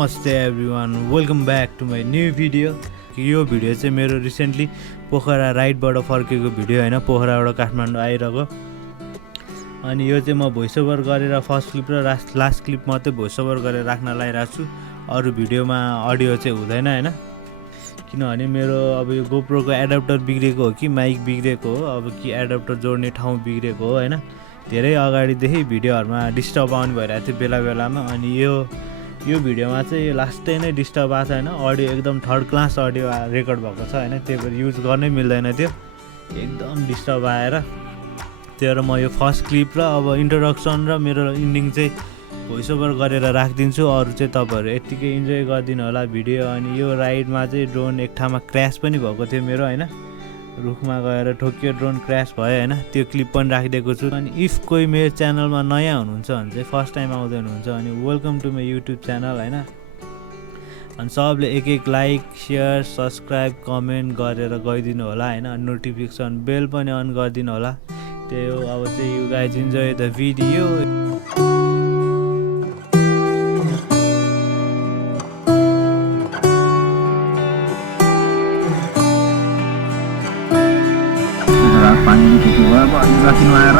नमस्ते everyone welcome back to my new video. यो video चाहिँ मेरो रिसेन्टली पोखरा राइडबाट फर्केको भिडियो होइन, पोखराबाट काठमाडौँ आइरहेको। अनि यो चाहिँ म भोइस ओभर गरेर फर्स्ट क्लिप र लास्ट क्लिप मात्रै भोइस ओभर गरेर राख्न लागिरहेको छु। अरू भिडियोमा अडियो चाहिँ हुँदैन होइन, किनभने मेरो अब यो गोप्रोको एडाप्टर बिग्रेको हो कि माइक बिग्रेको हो, अब कि एडाप्टर जोड्ने ठाउँ बिग्रेको हो होइन। धेरै अगाडिदेखि भिडियोहरूमा डिस्टर्ब आउने भइरहेको थियो बेला बेलामा। अनि यो भिडियोमा चाहिँ यो लास्टै नै डिस्टर्ब आएको छ होइन, अडियो एकदम थर्ड क्लास अडियो रेकर्ड भएको छ होइन, त्यही भएर युज गर्नै मिल्दैन थियो, एकदम डिस्टर्ब आएर। त्यही भएर म यो फर्स्ट क्लिप र अब इन्ट्रोडक्सन र मेरो इन्डिङ चाहिँ भोइस ओभर गरेर राखिदिन्छु। अरू चाहिँ तपाईँहरू यत्तिकै इन्जोय गरिदिनु होला भिडियो। अनि यो राइडमा चाहिँ ड्रोन एक ठाउँमा क्र्यास पनि भएको थियो मेरो होइन, रुखमा गएर ठोकियो, ड्रोन क्र्यास भयो होइन, त्यो क्लिप पनि राखिदिएको छु। अनि इफ कोही मेरो च्यानलमा नयाँ हुनुहुन्छ भने चाहिँ फर्स्ट टाइम आउँदै हुनुहुन्छ अनि welcome to my YouTube channel होइन। अनि सबले एक लाइक सेयर सब्सक्राइब कमेन्ट गरेर गइदिनु होला होइन। अनि नोटिफिकेसन बेल पनि अन गरिदिनु होला। त्यही हो, अब चाहिँ you guys enjoy the video. पानी दिएको भयो अब अलि राखिनु आएर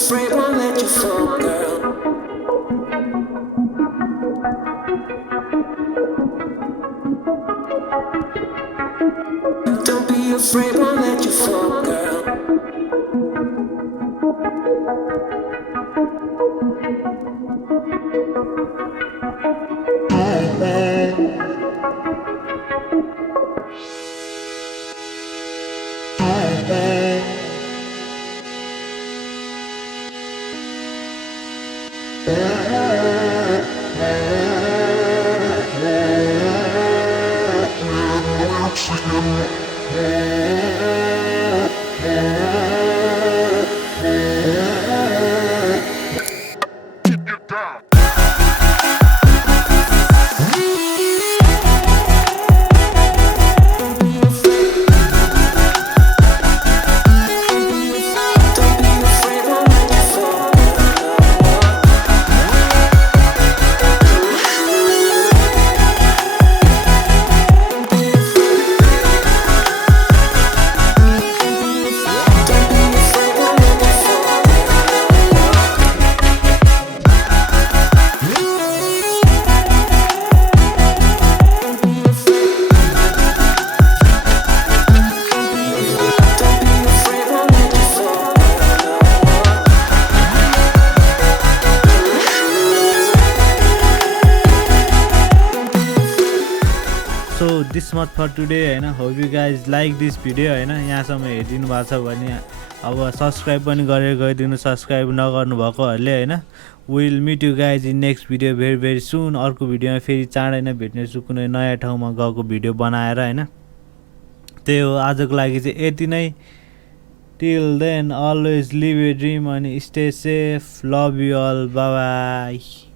Afraid won't let you fall, girl. Don't be afraid, won't let you fall, girl. So this much for today हैन. Hope you guys like this video हैन. यहाँसम्म हेरिदिनु भएको छ भने अब सब्सक्राइब पनि गरेर गइदिनु. सब्सक्राइब नगर्नु भएकोहरूले हैन. Will meet you guys in next video very very soon. अर्को भिडियोमा फेरि चाँडै नै भेट्नेछु कुनै नयाँ ठाउँमा गएको भिडियो बनाएर हैन. त्यही हो आजको लागि चाहिँ यति नै. टिल देन अलवेज लिभ ए ड्रिम अनि स्टे सेफ. लभ यु अल. By by.